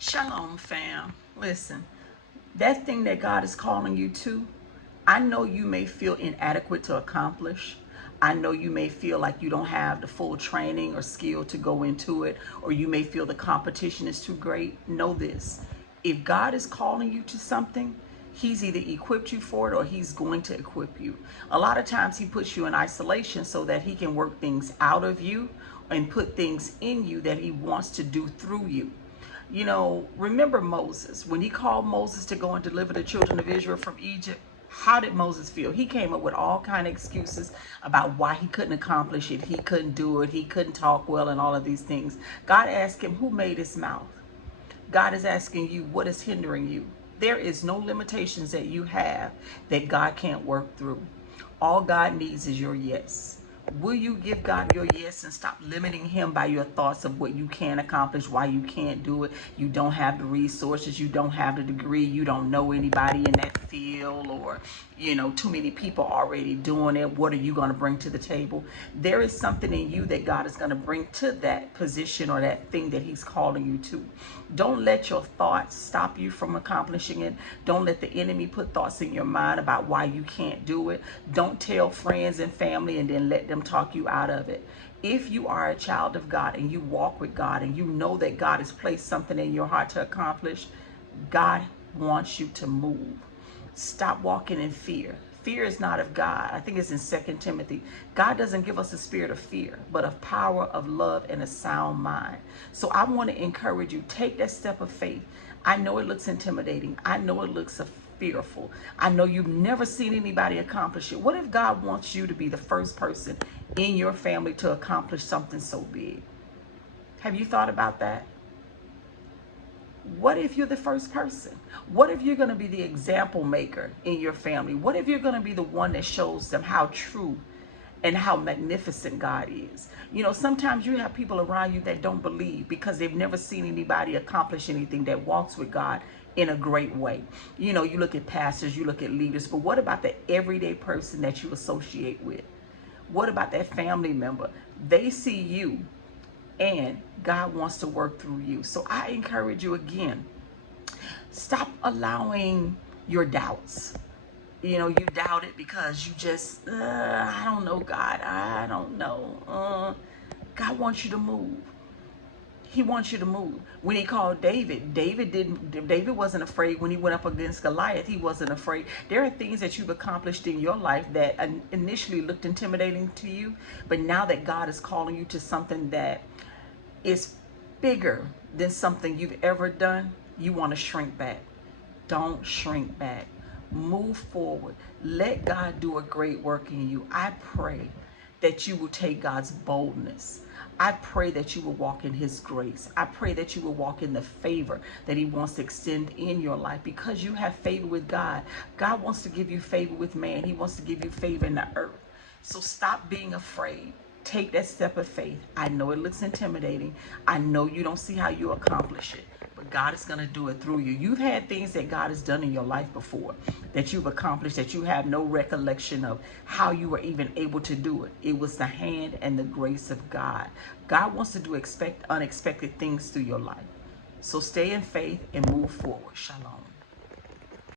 Shalom, fam. Listen, that thing that God is calling you to, I know you may feel inadequate to accomplish. I know you may feel like you don't have the full training or skill to go into it, or you may feel the competition is too great. Know this: if God is calling you to something, He's either equipped you for it or He's going to equip you. A lot of times He puts you in isolation so that He can work things out of you and put things in you that He wants to do through you. You know, remember Moses, when he called Moses to go and deliver the children of Israel from Egypt. How did Moses feel? He came up with all kind of excuses about why he couldn't accomplish it. He couldn't do it. He couldn't talk well and all of these things. God asked him, who made his mouth? God is asking you, what is hindering you? There is no limitations that you have that God can't work through. All God needs is your yes. Will you give God your yes and stop limiting Him by your thoughts of what you can accomplish, why you can't do it? You don't have the resources, you don't have the degree, you don't know anybody in that field, or, too many people already doing it. What are you going to bring to the table? There is something in you that God is going to bring to that position or that thing that He's calling you to. Don't let your thoughts stop you from accomplishing it. Don't let the enemy put thoughts in your mind about why you can't do it. Don't tell friends and family and then let them talk you out of it. If you are a child of God and you walk with God and you know that God has placed something in your heart to accomplish, God wants you to move. Stop walking in fear. Fear is not of God. I think it's in 2 Timothy. God doesn't give us a spirit of fear, but of power, of love, and a sound mind. So I want to encourage you, take that step of faith. I know it looks intimidating. I know it looks fearful. I know you've never seen anybody accomplish it. What if God wants you to be the first person in your family to accomplish something so big? Have you thought about that? What if you're the first person? What if you're going to be the example maker in your family? What if you're going to be the one that shows them how true and how magnificent God is? Sometimes you have people around you that don't believe because they've never seen anybody accomplish anything that walks with God in a great way. You look at pastors, you look at leaders, but what about the everyday person that you associate with? What about that family member? They see you and God wants to work through you. So I encourage you again, stop allowing your doubts. You doubt it because you just, I don't know, God, I don't know. God wants you to move. He wants you to move. When He called David, David wasn't afraid when he went up against Goliath. He wasn't afraid. There are things that you've accomplished in your life that initially looked intimidating to you, but now that God is calling you to something that is bigger than something you've ever done, you want to shrink back. Don't shrink back. Move forward. Let God do a great work in you. I pray that you will take God's boldness. I pray that you will walk in His grace. I pray that you will walk in the favor that He wants to extend in your life because you have favor with God. God wants to give you favor with man. He wants to give you favor in the earth. So stop being afraid. Take that step of faith. I know it looks intimidating. I know you don't see how you accomplish it, but God is going to do it through you. You've had things that God has done in your life before that you've accomplished that you have no recollection of how you were even able to do it. It was the hand and the grace of God. God wants to do unexpected things through your life. So stay in faith and move forward. Shalom.